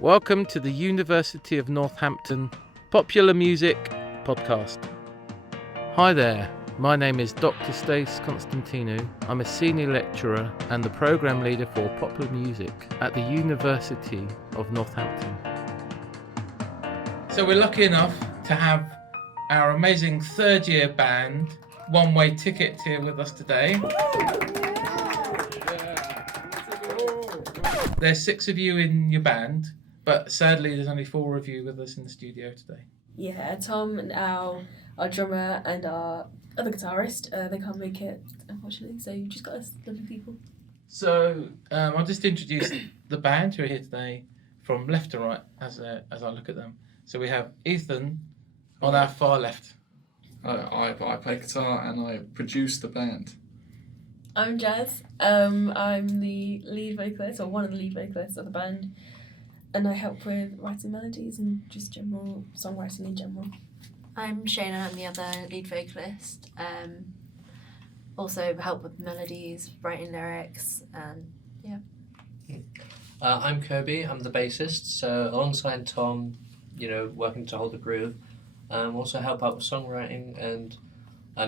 Welcome to the University of Northampton Popular Music Podcast. Hi there, my name is Dr. Stace Constantinou. I'm a senior lecturer and the programme leader for popular music at the University of Northampton. So we're lucky enough to have our amazing third year band, One Way Ticket, here with us today. There's 6 of you in your band, but sadly there's only 4 of you with us in the studio today. Yeah, Tom and Al, our drummer, and our other guitarist, they can't make it, unfortunately, so you've just got us lovely people. So I'll just introduce the band who are here today from left to right as I look at them. So we have Ethan on our far left. I play guitar and I produce the band. I'm Jazz. I'm the lead vocalist, or one of the lead vocalists of the band, and I help with writing melodies and just general songwriting in general. I'm Shayna, I'm the other lead vocalist. Also help with melodies, writing lyrics, and yeah. I'm Kirby, I'm the bassist, so alongside Tom, working to hold the groove. Also help out with songwriting, and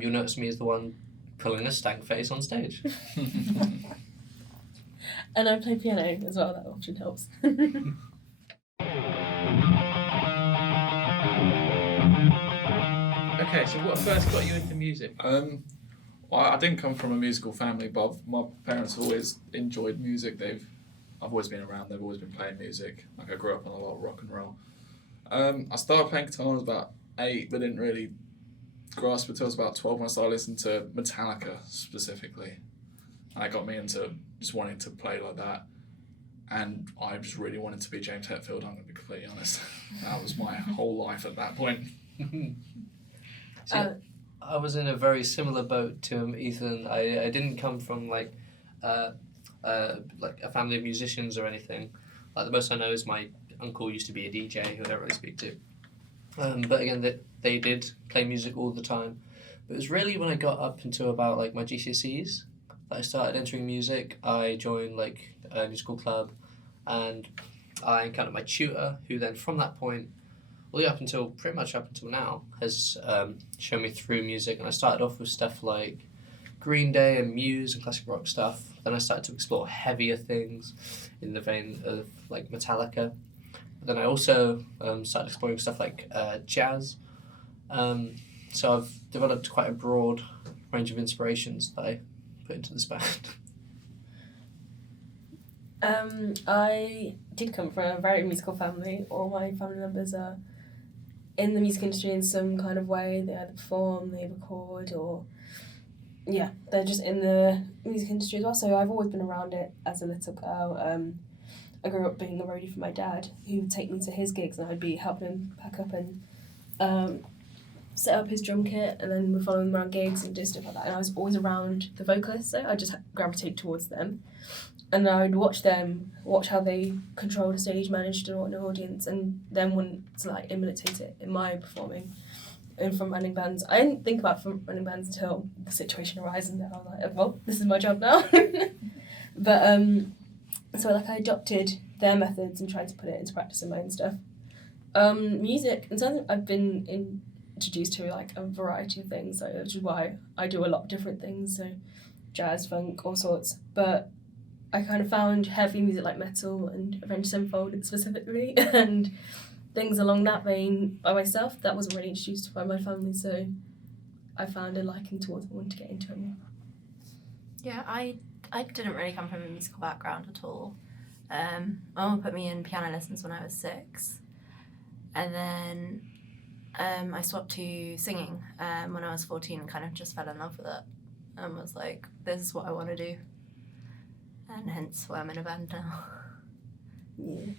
you'll notice me as the one pulling a stank face on stage. And I play piano as well, that often helps. Okay, so what first got you into music? I didn't come from a musical family, but my parents have always enjoyed music. I've always been around, they've always been playing music. Like, I grew up on a lot of rock and roll. I started playing guitar when I was about 8, but didn't really grasp it until I was about 12 when I started listening to Metallica specifically. And that got me into just wanting to play like that. And I just really wanted to be James Hetfield, I'm going to be completely honest. That was my whole life at that point. I was in a very similar boat to him, Ethan. I didn't come from like a family of musicians or anything. Like, the most I know is my uncle used to be a DJ who I don't really speak to. But again, they did play music all the time. But it was really when I got up into about like my GCSEs that I started entering music. I joined like a musical club, and I encountered my tutor, who then from that point, pretty much up until now, has shown me through music. And I started off with stuff like Green Day and Muse and classic rock stuff. Then I started to explore heavier things in the vein of like Metallica. Then I also started exploring stuff like jazz. So I've developed quite a broad range of inspirations that I put into this band. I did come from a very musical family. All my family members are in the music industry in some kind of way. They either perform, they record, or they're just in the music industry as well. So I've always been around it as a little girl. I grew up being a roadie for my dad, who would take me to his gigs, and I'd be helping him pack up and set up his drum kit, and then we'd follow him around gigs and do stuff like that. And I was always around the vocalists, so I just gravitate towards them. And I'd watch how they controlled a stage, managed an audience, and then wanted to like imitate it in my performing and from running bands. I didn't think about from running bands until the situation arose, and I was like, well, this is my job now. But so like I adopted their methods and tried to put it into practice in my own stuff. Music, in terms of, I've been introduced to like a variety of things, so which is why I do a lot of different things, so jazz, funk, all sorts. But I kind of found heavy music like metal and Avenged Sevenfold specifically, and things along that vein by myself that wasn't really introduced by my family, so I found a liking towards it and wanted to get into it more. Yeah, I didn't really come from a musical background at all. My mum put me in piano lessons when I was 6, and then I swapped to singing when I was 14 and kind of just fell in love with it and was like, this is what I want to do, and hence why I'm in a band now. Yeah,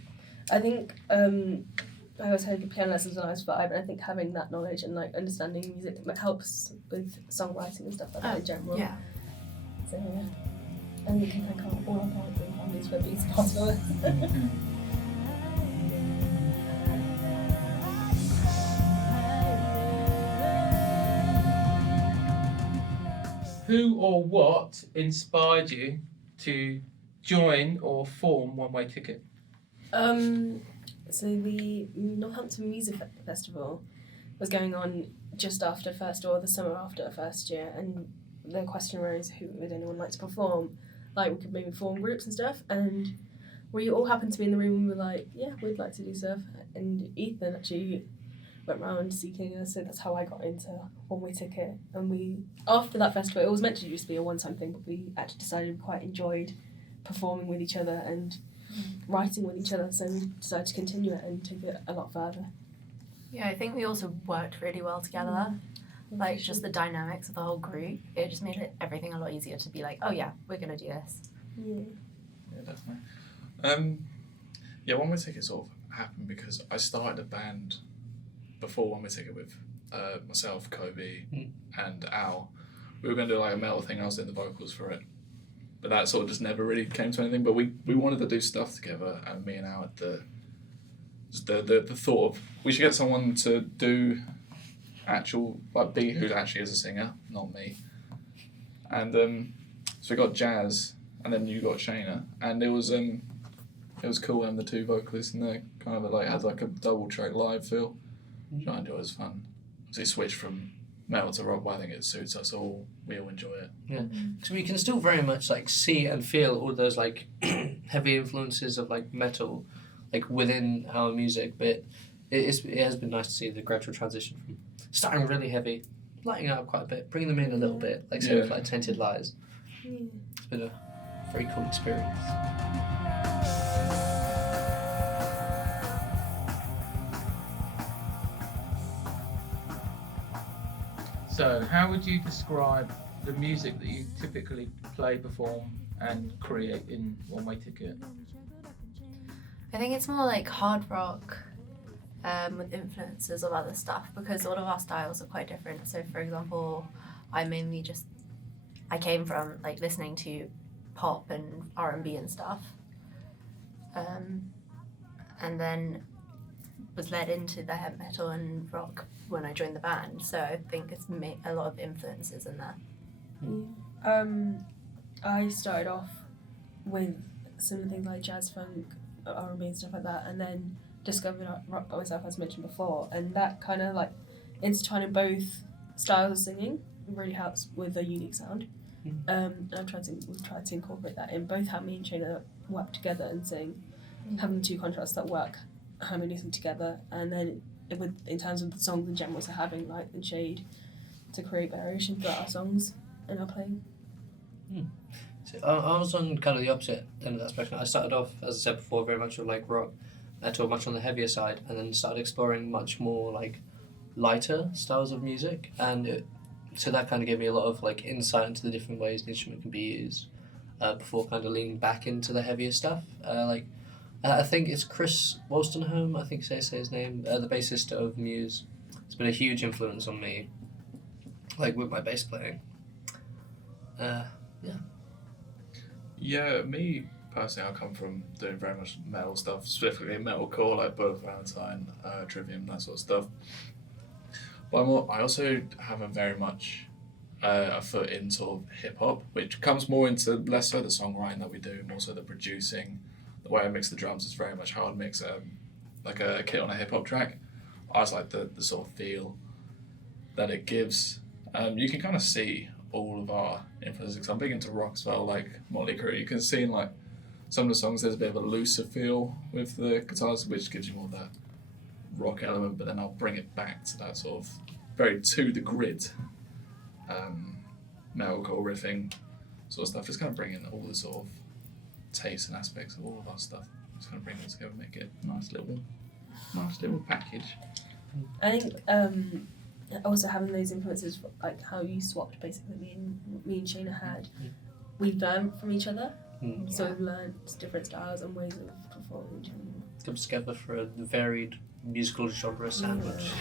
I think I also had piano lessons when I was 5, and I think having that knowledge and like understanding music helps with songwriting and stuff like that in general. Yeah. So yeah. And we can thank all our parents and families for being supportive of us. Who or what inspired you to join or form One Way Ticket? So the Northampton Music Festival was going on just after first, or the summer after first year, and the question arose, who would anyone like to perform? Like, we could maybe form groups and stuff, and we all happened to be in the room and we were like, yeah, we'd like to do stuff. And Ethan actually went round seeking us, so that's how I got into One Way Ticket. And we, after that festival, it was meant to just be a one-time thing, but we actually decided we quite enjoyed performing with each other and writing with each other, so we decided to continue it and take it a lot further. Yeah, I think we also worked really well together. Like, just the dynamics of the whole group, it just made everything a lot easier to be like, oh yeah, we're going to do this. Yeah. Yeah, definitely. One Way Ticket sort of happened because I started a band before One Way Ticket with myself, Kobe, and Al. We were going to do like a metal thing. I was doing the vocals for it, but that sort of just never really came to anything. But we wanted to do stuff together, and me and Al had the thought of we should get someone to do actual, like, be who actually is a singer, not me. And so we got Jazz, and then you got Shayna, and it was cool having the two vocalists in there, kind of like had like a double track live feel, which I enjoy. It was fun. So it switched from metal to rock, but I think it suits us all. We all enjoy it. Yeah, because we can still very much like see and feel all those like heavy influences of like metal, like within our music. But it has been nice to see the gradual transition from starting really heavy, lighting up quite a bit, bringing them in a little bit, like same with like Tainted Lies. Yeah. It's been a very cool experience. So, how would you describe the music that you typically play, perform, and create in One Way Ticket? I think it's more like hard rock with influences of other stuff, because all of our styles are quite different. So, for example, I came from like listening to pop and R&B and stuff, and then was led into the heavy metal and rock when I joined the band. So I think it's a lot of influences in there. I started off with some things like jazz, funk, R&B and stuff like that, and then discovered rock by myself, as mentioned before, and that kind of like intertwining both styles of singing really helps with a unique sound. And we've tried to incorporate that in both how me and Shayna work together and sing, having two contrasts that work harmoniously together, and then in terms of the songs in general, so having light and shade to create variation throughout our songs and our playing. So I was on kind of the opposite end of that spectrum. I started off, as I said before, very much with like rock, metal, much on the heavier side, and then started exploring much more like lighter styles of music, and so that kind of gave me a lot of like insight into the different ways the instrument can be used before kind of leaning back into the heavier stuff. I think it's Chris Wolstenholme, I think say his name, the bassist of Muse. It's been a huge influence on me, like with my bass playing. Yeah, me personally, I come from doing very much metal stuff, specifically metalcore, like Bullet for Valentine, Trivium, that sort of stuff. But I also have a very much a foot in sort of hip hop, which comes more into less so the songwriting that we do, more so the producing. The way I mix the drums is very much how I'd mix like a kit on a hip hop track. I just like the sort of feel that it gives. You can kind of see all of our influences, because I'm big into rock as well, like Motley Crue. You can see in like some of the songs there's a bit of a looser feel with the guitars, which gives you more of that rock element, but then I'll bring it back to that sort of very to the grid metalcore riffing sort of stuff. Just kind of bring in all the sort of tastes and aspects of all of our stuff. Just kind of bring them together, make it a nice little package. I think also having those influences, like how you swapped basically me and Shayna had, we've learned from each other. So we've learned different styles and ways of performing. It comes together for a varied musical genre sandwich.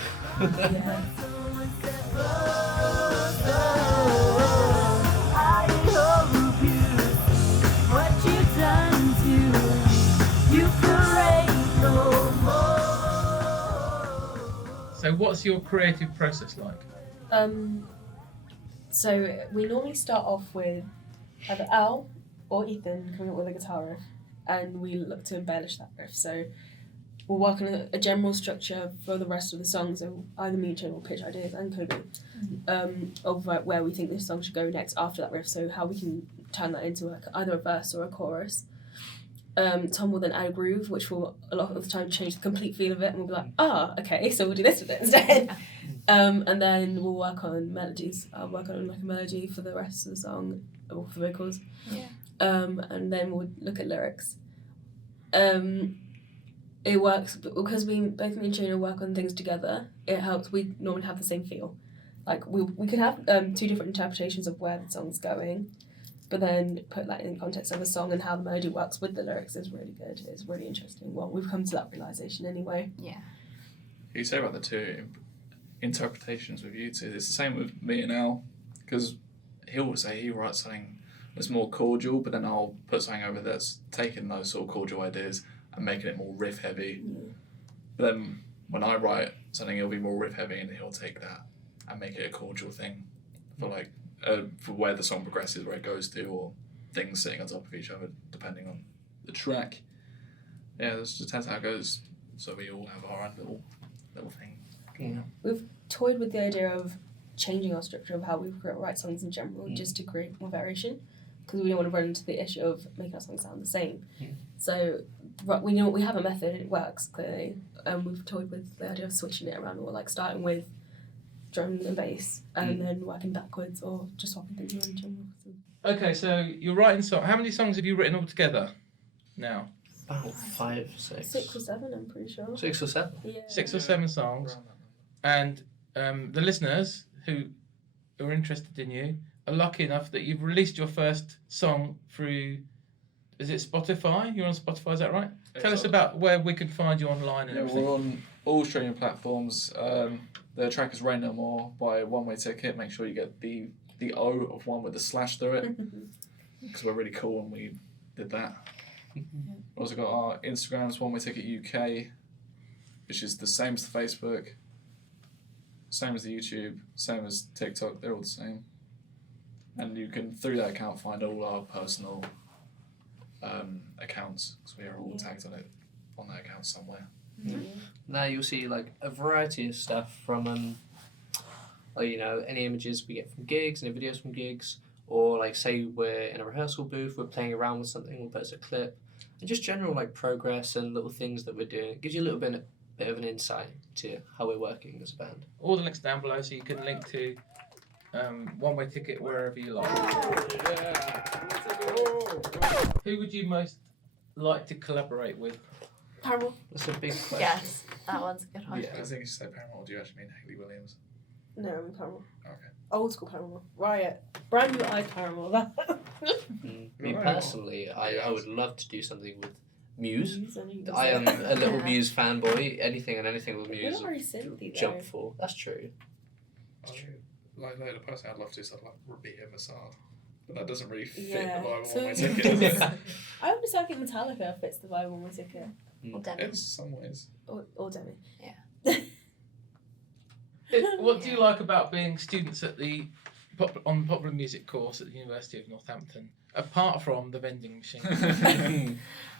Yeah. So what's your creative process like? So we normally start off with either Al or Ethan coming up with a guitar riff, and we look to embellish that riff. So we'll work on a general structure for the rest of the song. So either me and Jim will pitch ideas, and Kobe, of where we think this song should go next after that riff. So how we can turn that into like either a verse or a chorus. Tom will then add a groove, which will a lot of the time change the complete feel of it, and we'll be like, okay, so we'll do this with it instead. And then we'll work on melodies. I'll work on like a melody for the rest of the song, or for vocals. Yeah. And then we'll look at lyrics. It works because both me and Gina work on things together. It helps. We normally have the same feel. Like we could have two different interpretations of where the song's going, but then put that in context of the song and how the melody works with the lyrics is really good. It's really interesting. Well, we've come to that realisation anyway. Yeah. You say about the two interpretations with you two. It's the same with me and Al, because he'll say he writes something that's more cordial, but then I'll put something over that's taking those sort of cordial ideas and making it more riff heavy. But then when I write something, it'll be more riff heavy, and he'll take that and make it a cordial thing for like for where the song progresses, where it goes to, or things sitting on top of each other depending on the track. Yeah, that's just how it goes. So we all have our own little thing. Yeah. We've toyed with the idea of changing our structure of how we write songs in general, just to create more variation, because we don't want to run into the issue of making our songs sound the same. So we know we have a method and it works clearly, and we've toyed with the idea of switching it around, or like starting with drum and bass and then working backwards, or just swapping things around in general. Okay, so you're writing songs. How many songs have you written altogether now? About 5, 6. 6 or 7, I'm pretty sure. 6 or 7? Yeah. 6 or 7 songs. And the listeners who are interested in you are lucky enough that you've released your first song through, is it Spotify? You're on Spotify, is that right? Tell us about where we can find you online and everything. We're on all streaming platforms. The track is Rain No More by One Way Ticket. Make sure you get the O of one with the slash through it, because we're really cool and we did that. We've also got our Instagrams, One Way Ticket UK, which is the same as the Facebook, same as the YouTube, same as TikTok. They're all the same. And you can, through that account, find all our personal accounts, because we are all tagged on that account somewhere. Now you'll see like a variety of stuff from any images we get from gigs, any videos from gigs, or like say we're in a rehearsal booth, we're playing around with something, we'll post a clip, and just general like progress and little things that we're doing. It gives you a little bit of an insight to how we're working as a band. All the links down below, so you can link to One Way Ticket wherever you like. Who would you most like to collaborate with? Paramore. That's a big question. Yes, that one's a good one. I think you say Paramore, do you actually mean Hayley Williams? No, I mean Paramore. Okay. Old school Paramore. Riot. Brand new Paramore. Me personally, I would love to do something with Muse. Muse, I am a little Muse fanboy. Anything with You're Muse. not very synthy though. Jump for. That's true. Like the person I'd love to do something like Rebecca Massard, but that doesn't really fit Yeah. the vibe of So- One Way Ticket. I would say I think Metallica fits the vibe of One Way Ticket. Or Demi. In some ways. Or Demi. What do you like about being students at the on the popular music course at the University of Northampton, apart from the vending machine?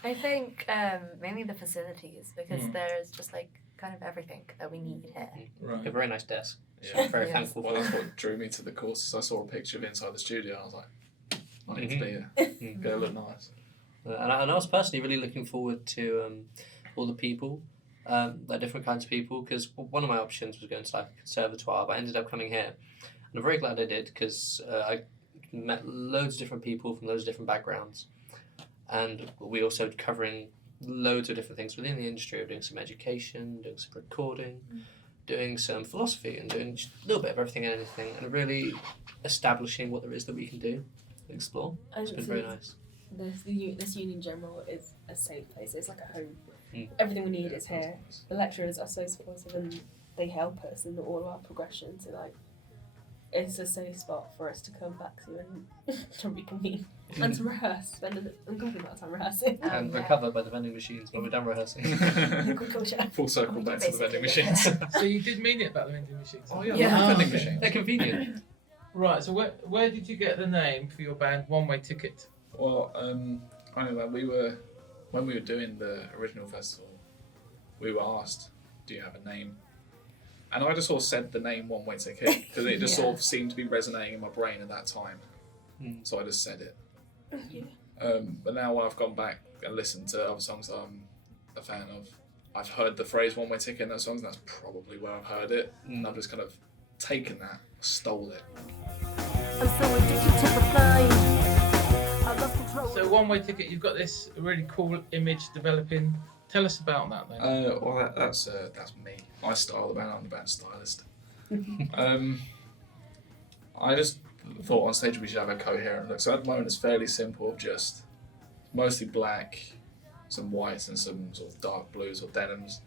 I think mainly the facilities, because there's just like kind of everything that we need here. A very nice desk. Yeah. I'm very Yes. thankful Well, for that's that. what drew me to the course. Is I saw a picture of inside the studio, and I was like, I need to be here. Mm. Gonna look nice. And I was personally really looking forward to all the people, like different kinds of people, because one of my options was going to like a conservatoire, but I ended up coming here. And I'm very glad I did, because I met loads of different people from loads of different backgrounds. And we also covering loads of different things within the industry, doing some education, doing some recording, doing some philosophy, and doing just a little bit of everything and anything, and really establishing what there is that we can do, explore. It's been very nice. This uni in general is a safe place. It's like a home. Mm. Everything we need is here. The lecturers are so supportive and they help us in all of our progression. So like, it's a safe spot for us to come back to and to reconvene and to rehearse. Spend an ungodly amount of time rehearsing. And recover by the vending machines when we're done rehearsing. Good culture. Full circle back to the vending Basically, machines. So you did mean it about the vending machines? Oh yeah, Yeah. the vending Okay. machines. They're convenient. Right, so where did you get the name for your band One Way Ticket? Well, I know that we were when we were doing the original festival, we were asked, do you have a name? And I just sort of said the name One Way Ticket because it just sort of seemed to be resonating in my brain at that time. So I just said it. But now when I've gone back and listened to other songs that I'm a fan of, I've heard the phrase One Way Ticket in those songs, and that's probably where I've heard it. And I've just kind of taken that, stole it. I'm so addicted to the flying. I love control. So One Way Ticket, you've got this really cool image developing. Tell us about that then. Well, that's me. I style the band. I'm the band stylist. I just thought on stage we should have a coherent look. So at the moment it's fairly simple, just mostly black, some whites and some sort of dark blues or denims.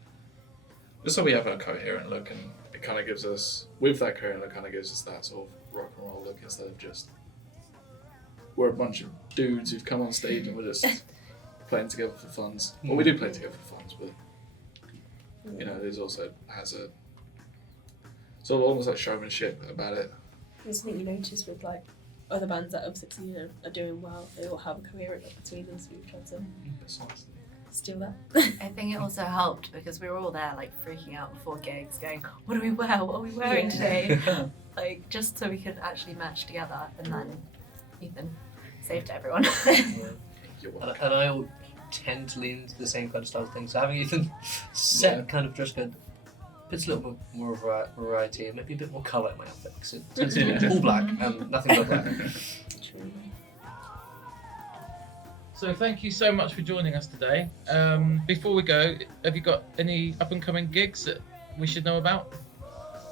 Just so we have a coherent look, and it kind of gives us, with that coherent look, kind of gives us that sort of rock and roll look instead of just we're a bunch of dudes who've come on stage and we're just playing together for funs. Well, we do play together for funs, but you know, there's also has a sort of almost like showmanship about it. There's something you notice with like other bands that have succeeded are doing well. They all have a coherent look between them, so we've tried to steal that. I think it also helped because we were all there like freaking out before gigs, going, "What do we wear? What are we wearing today?" Like just so we could actually match together. And then Ethan saved everyone. And I all tend to lean into the same kind of style of things. So having Ethan set kind of dress code puts a little bit more variety and maybe a bit more colour in my outfit because it tends to be all black and nothing but black. True. So thank you so much for joining us today. Before we go, have you got any up and coming gigs that we should know about?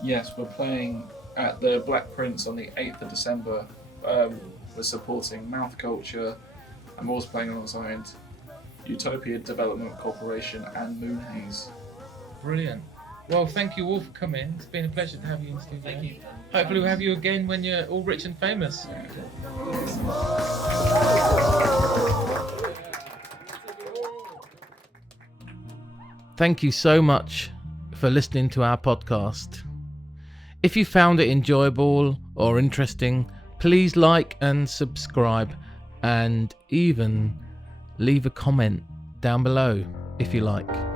Yes, we're playing at the Black Prince on the 8th of December. We're supporting Mouth Culture, and we're also playing alongside Utopia Development Corporation and Moonhaze. Brilliant. Well, thank you all for coming. It's been a pleasure to have you in the studio. Thank you. Hopefully we'll have you again when you're all rich and famous. Thank you so much for listening to our podcast. If you found it enjoyable or interesting, please like and subscribe, and even leave a comment down below if you like.